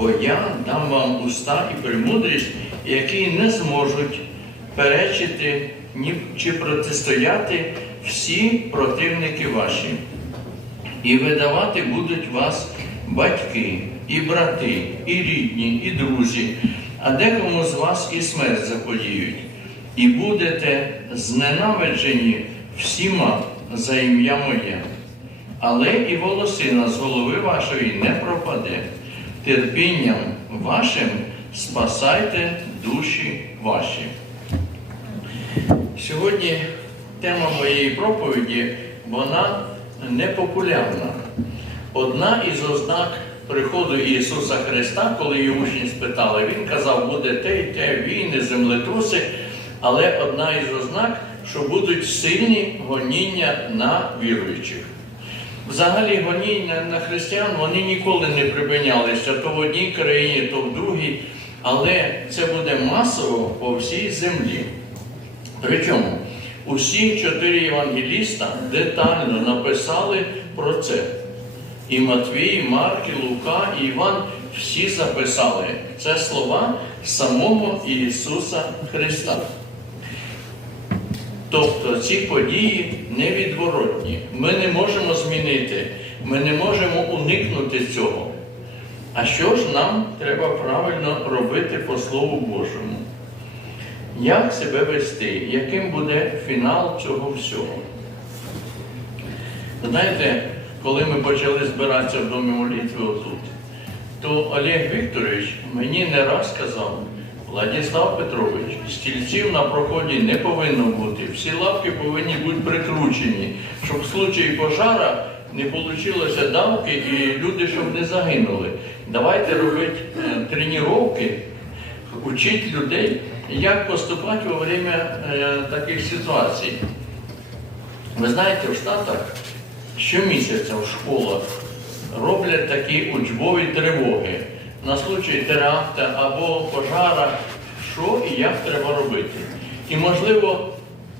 бо я дам вам уста і премудрість, які не зможуть перечити чи протистояти всі противники ваші. І видавати будуть вас батьки, і брати, і рідні, і друзі, а декому з вас і смерть заподіють, і будете зненавиджені всіма за ім'я моє. Але і волосина з голови вашої не пропаде. Терпінням вашим спасайте душі ваші. Сьогодні тема моєї проповіді вона непопулярна. Одна із ознак приходу Ісуса Христа, коли її учні спитали, Він казав, буде те і те, війни, землетруси, але одна із ознак, що будуть сильні гоніння на віруючих. Взагалі гоніння на християн вони ніколи не припинялися то в одній країні, то в другій, але це буде масово по всій землі. Причому усі чотири євангеліста детально написали про це. І Матвій, і Марк, і Лука, і Іван всі записали. Це слова самого Ісуса Христа. Тобто ці події невідворотні. Ми не можемо змінити, ми не можемо уникнути цього. А що ж нам треба правильно робити по Слову Божому? Як себе вести? Яким буде фінал цього всього? Знаєте, коли ми почали збиратися в домі молитви отут, то Олег Вікторович мені не раз казав, Владислав Петрович, стільців на проході не повинно бути, всі лавки повинні бути прикручені, щоб в случаї пожара не вийшло давки і люди, щоб не загинули. Давайте робити е, тренування, учити людей, як поступати во время е, таких ситуацій. Ви знаєте, в Штатах щомісяця в школах роблять такі учбові тривоги на случай теракта або пожара, що і як треба робити. І, можливо,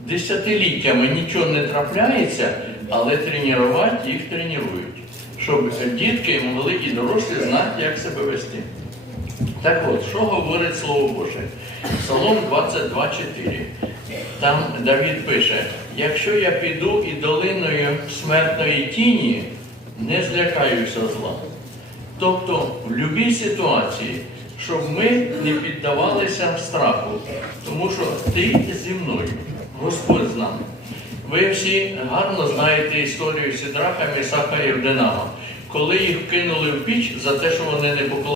десятиліттями нічого не трапляється, але тренувати їх тренують, щоб дітки могли і дорослі знати, як себе вести. Так от, що говорить Слово Боже? Псалом 22,4. Там Давід пише: якщо я піду і долиною смертної тіні, не злякаюся зла. Тобто в будь-якій ситуації, щоб ми не піддавалися страху, тому що ти зі мною, Господь з нами. Ви всі гарно знаєте історію Сідраха, Місаха і Евденаха, коли їх кинули в піч за те, що вони не поклали.